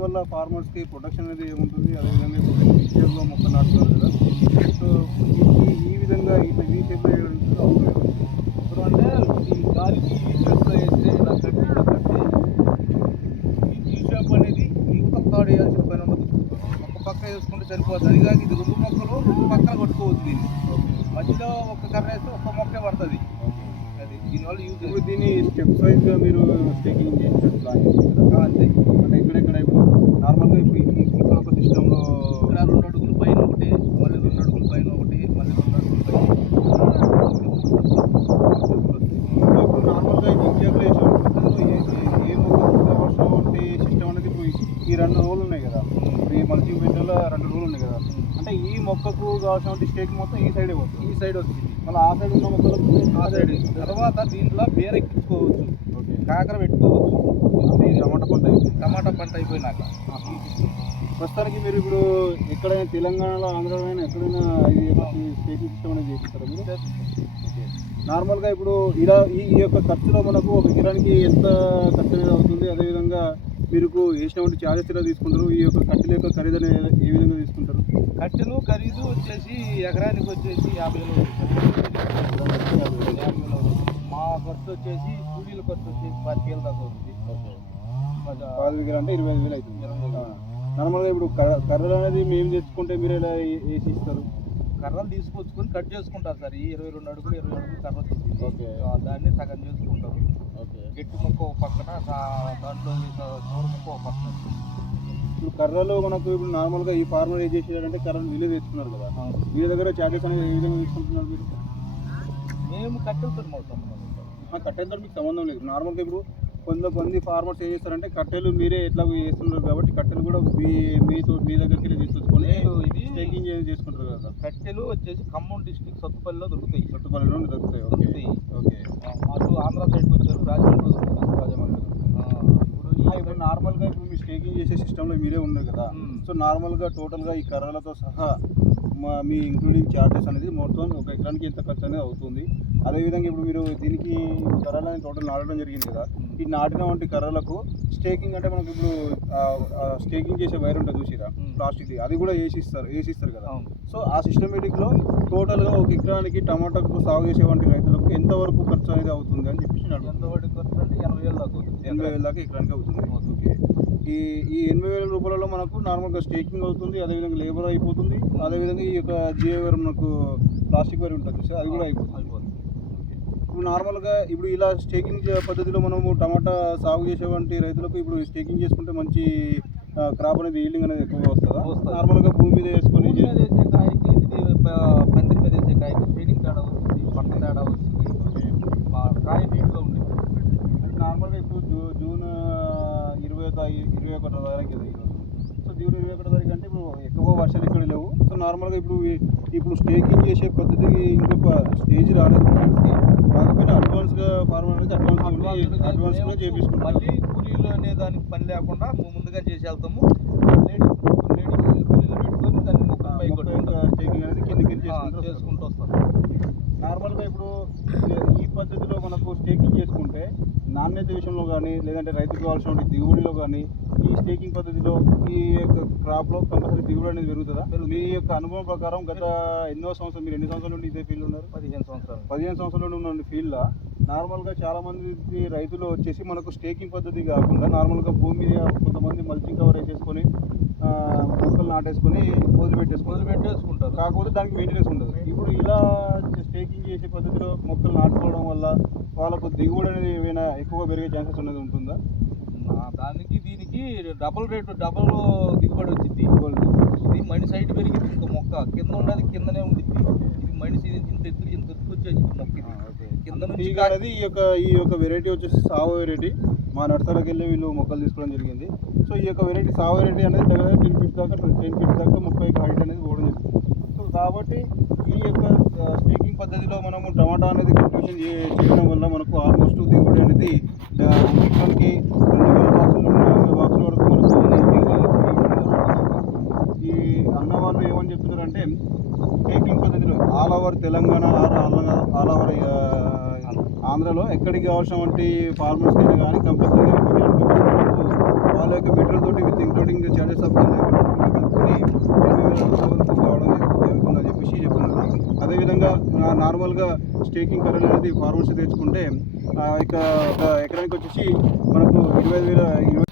దీనివల్ల ఫార్మర్స్కి ప్రొటెక్షన్ అనేది ఏముంటుంది? అదేవిధంగా ఇప్పుడు ఇండియాలో మొక్క నాటుతున్నారు కదా, సో ఈ విధంగా ఇట్లా వీ షేప్లో వేయడానికి అవసరం లేదు. ఇప్పుడు అంటే ఈ గాలికి ఈ షేప్లో వేస్తే ఇలా కట్టి ఈ షేప్ అనేది ఇంకొక తాడు వేయాల్సిన పని ఉండదు. ఒక పక్క వేసుకుంటే సరిపోతుంది. అది కాక ఇది రెండు మొక్కలు రెండు పక్కన కొట్టుకోవచ్చు. దీన్ని మధ్యలో ఒక కర్ర వేస్తే ఒక్క మొక్కే పడుతుంది. అది దీనివల్ల యూజ్. ఇప్పుడు దీన్ని స్టెప్ వైజ్గా మీరు స్టేకింగ్ చేసి ప్లాన్ చేస్తారు అంతే. అంటే ఎక్కడెక్కడ ఇప్పుడు నార్మల్గా ఇప్పుడు ఇక్కడ ఒక సిస్టంలో ఇక్కడ 2 అడుగుల పైన ఒకటి, మళ్ళీ 2 అడుగుల పైన ఒకటి, మళ్ళీ 2 అడుగుల పైన. ఇప్పుడు నార్మల్గా ఇండియాలో వేసే ఏ వర్షం వంటి సిస్టమ్ అనేది ఇప్పుడు ఈ 2 రోజులు ఉన్నాయి కదా, ఈ మల్చింగ్ పెట్టెలో 2 రోజులు ఉన్నాయి కదా, అంటే ఈ మొక్కకు కావాల్సిన స్టేకింగ్ మొత్తం ఈ సైడే వస్తుంది. ఈ సైడ్ వచ్చింది, మళ్ళీ ఆ సైడ్ ఉన్న మొక్కలకు ఆ సైడ్. తర్వాత దీంట్లో బేరెక్కించుకోవచ్చు, ఓకే, కాకర పెట్టుకోవచ్చు. అంటే ఇది టమాటా పంట అయిపోయింది. టమాటా పంట అయిపోయినాక ప్రస్తుతానికి మీరు ఇప్పుడు ఎక్కడైనా తెలంగాణలో, ఆంధ్రాలో ఎక్కడైనా ఇది స్టేకింగ్ సిస్టమ్ అనేది చేపిస్తారా మీరు? ఓకే. నార్మల్గా ఇప్పుడు ఇలా ఈ యొక్క ఖర్చులో మనకు ఒక ఎకరానికి ఎంత ఖర్చు అనేది అవుతుంది? అదేవిధంగా మీరు వేసినటువంటి ఛార్జెస్ ఎలా తీసుకుంటారు? ఈ యొక్క కట్టెల యొక్క ఖరీదు అనేది ఏ విధంగా తీసుకుంటారు? కట్టెలు ఖరీదు వచ్చేసి ఎకరానికి వచ్చేసి 50,000 మా ఖర్చు వచ్చేసి కూలీల ఖర్చు వచ్చేసి 10,000 దాకా అవుతుంది. 15,000 అంటే 25,000 అవుతుంది. నార్మల్గా ఇప్పుడు కర్రలు అనేది మేము తెచ్చుకుంటే మీరు ఎలా వేసి ఇస్తారు? కర్రలు తీసుకొచ్చుకొని కట్ చేసుకుంటారు సార్. ఈ 22 అడుగులు 20 అడుగులు కర్ర వచ్చింది. ఓకే. దాన్ని సగం చేసుకుంటారు. ఓకే. గట్టి మొక్క ఒక పక్కన, దాంట్లో చోరు మొక్క ఒక పక్కన. ఇప్పుడు కర్రలు మనకు ఇప్పుడు నార్మల్గా ఈ ఫార్మర్ ఏం చేసేటంటే కర్రలు వీళ్ళే తెచ్చుకున్నారు కదా, మీ దగ్గర ఛార్జెస్ అనేది ఏ విధంగా తీసుకుంటున్నారు మీరు? మేము కట్టెలతో అవుతాం. కట్టెలతో మీకు సంబంధం లేదు. నార్మల్గా ఇప్పుడు కొంతమంది ఫార్మర్స్ ఏం చేస్తారంటే కట్టెలు మీరే ఎట్లా చేస్తున్నారు కాబట్టి కట్టెలు కూడా మీ దగ్గరికి తీసుకొచ్చుకొని ఇది స్టేకింగ్ చేసుకుంటారు కదా. కట్టెలు వచ్చేసి ఖమ్మం డిస్ట్రిక్ట్ సత్తుపల్లిలో దొరుకుతాయి. సత్తుపల్లి నుండి దొరుకుతాయి. దొరుకుతాయి. ఓకే. మాకు ఆంధ్ర సైడ్కి వచ్చారు, రాజమండ్రిలో దొరుకుతాయి. రాజమండ్రి ఇప్పుడు నార్మల్గా ఇప్పుడు మీ స్టేకింగ్ చేసే సిస్టంలో మీరే ఉన్నారు కదా, సో నార్మల్గా టోటల్గా ఈ కర్రలతో సహా మీ ఇంక్లూడింగ్ ఛార్జెస్ అనేది మొత్తం ఒక ఎకరానికి ఎంత ఖర్చు అనేది అవుతుంది? అదేవిధంగా ఇప్పుడు మీరు దీనికి కర్రలని టోటల్ నాటడం జరిగింది కదా, ఈ నాటిన వంటి కర్రలకు స్టేకింగ్ అంటే మనకు ఇప్పుడు స్టేకింగ్ చేసే వైర్ ఉంటుంది చూసిరా, ప్లాస్టిక్, అది కూడా వేసిస్తారు కదా. సో ఆ సిస్టమేటిక్లో టోటల్గా ఒక ఎకరానికి టమాటాకు సాగు చేసే వంటి రైతులకు ఎంతవరకు ఖర్చు అనేది అవుతుంది అని చెప్పేసి ఎంతవరకు ఖర్చు అంటే 80,000 దాకా అవుతుంది. 80,000 దాకా ఎకరానికి అవుతుంది. ఓకే. ఈ 80,000 రూపాయలలో మనకు నార్మల్గా స్టేకింగ్ అవుతుంది, అదేవిధంగా లేబర్ అయిపోతుంది, అదేవిధంగా ఈ యొక్క జియో వైర్ మనకు ప్లాస్టిక్ వైర్ ఉంటుంది సార్, అది కూడా అయిపోతుంది. ఇప్పుడు నార్మల్గా ఇప్పుడు ఇలా స్టేకింగ్ పద్ధతిలో మనము టమాటా సాగు చేసేవంటి రైతులకు ఇప్పుడు స్టేకింగ్ చేసుకుంటే మంచి క్రాప్ అనేది ఈల్డింగ్ అనేది ఎక్కువగా వస్తుందా? నార్మల్గా భూమి మీద వేసుకొని వేసే కాయకి ఇది పందిరి మీద వేసే కాయకి షేడింగ్ తేడా వస్తుంది, పట్ట తేడా వస్తుంది, కాయ నీటిలో ఉంది. అంటే నార్మల్గా ఇప్పుడు జూన్ 21 తారీఖు కదా ఈరోజు. సో జూన్ 21 తారీఖు అంటే ఇప్పుడు ఎక్కువ వర్షాలు ఇక్కడ లేవు. సో నార్మల్గా ఇప్పుడు స్టేకింగ్ చేసే పద్ధతికి ఇంకొక స్టేజ్ రాలేదు, కాకపోతే అడ్వాన్స్గా ఫార్మర్ అనేది అడ్వాన్స్గా చేపించుకుంటాం. మళ్ళీ కూలీలు అనే దానికి పని లేకుండా ముందుగా చేసి వెళ్తాము. కూలీలు పెట్టుకొని దాన్ని స్టేకింగ్ అనేది కిందకి చేసుకుంటూ వస్తాం. నార్మల్గా ఇప్పుడు ఈ పద్ధతిలో మనకు స్టేకింగ్ చేసుకుంటే నాణ్యత విషయంలో కానీ, లేదంటే రైతుకు కావాల్సిన దిగుబడిలో కానీ ఈ స్టేకింగ్ పద్ధతిలో ఈ యొక్క క్రాప్లో కంపల్సరీ దిగుబడి అనేది పెరుగుతుందా? మీ యొక్క అనుభవం ప్రకారం గత ఎన్నో సంవత్సరాలు, మీరు ఎన్ని సంవత్సరాల నుండి ఇదే ఫీల్డ్ ఉన్నారు? 15 సంవత్సరాలు. 15 సంవత్సరాల నుండి ఉన్న ఫీల్డ్లో నార్మల్గా చాలామందికి రైతులు వచ్చేసి మనకు స్టేకింగ్ పద్ధతి కాకుండా నార్మల్గా భూమి మీద కొంతమంది మల్చింగ్ కవర్ వేసేసుకొని మొక్కలు నాటేసుకొని వదిలిపెట్టేసుకుంటారు. కాకపోతే దానికి మెయింటెనెన్స్ ఉండదు. ఇప్పుడు ఇలా స్టేకింగ్ చేసే పద్ధతిలో మొక్కలు నాటుకోవడం వల్ల వాళ్ళకు దిగుబడి అనేది ఏమైనా ఎక్కువగా పెరిగే ఛాన్సెస్ అనేది ఉంటుందా? దానికి దీనికి డబుల్ దిగుబడి వచ్చింది. ఇది మనిషి సైడ్ పెరిగింది. ఇంకో మొక్క కింద ఉండదు, కిందనే ఉండిద్ది. ఇది మనిషి ఇంత ఎత్తు వచ్చేసి మొక్క కింద నుంచి. ఈ యొక్క వెరైటీ వచ్చేసి సావో వెరైటీ. మా నర్సరీకి వెళ్ళి వీళ్ళు మొక్కలు తీసుకోవడం జరిగింది. సో ఈ యొక్క వెరైటీ సావో వెరైటీ అనేది దగ్గర 10 ఫీట్స్ దాకా 30 హైట్ అనేది పోవడం జరిగింది. సో కాబట్టి ఈ యొక్క స్టేకింగ్ పద్ధతిలో మనము టమాటా అనేది కల్టివేషన్ చేయడం వల్ల మనకు ఆల్మోస్ట్ దిగుబడి అనేది ఎకరానికి 2,000 బాక్సుల వరకు మనకు ఈ అన్నవాళ్ళు ఏమని చెప్తున్నారంటే స్టేకింగ్ పద్ధతిలో all over Telangana, all over ఆంధ్రలో ఎక్కడికి కావాల్సిన వంటి ఫార్మర్స్కి కానీ కంపల్సరీగా వాళ్ళ యొక్క మెటీరియల్ తోటి విత్ ఇంక్లూడింగ్ నార్మల్గా స్టేకింగ్ కర్రలు అనేది ఫార్మర్స్ తెచ్చుకుంటే ఇక ఒక ఎకరానికి వచ్చేసి మనకు 20,000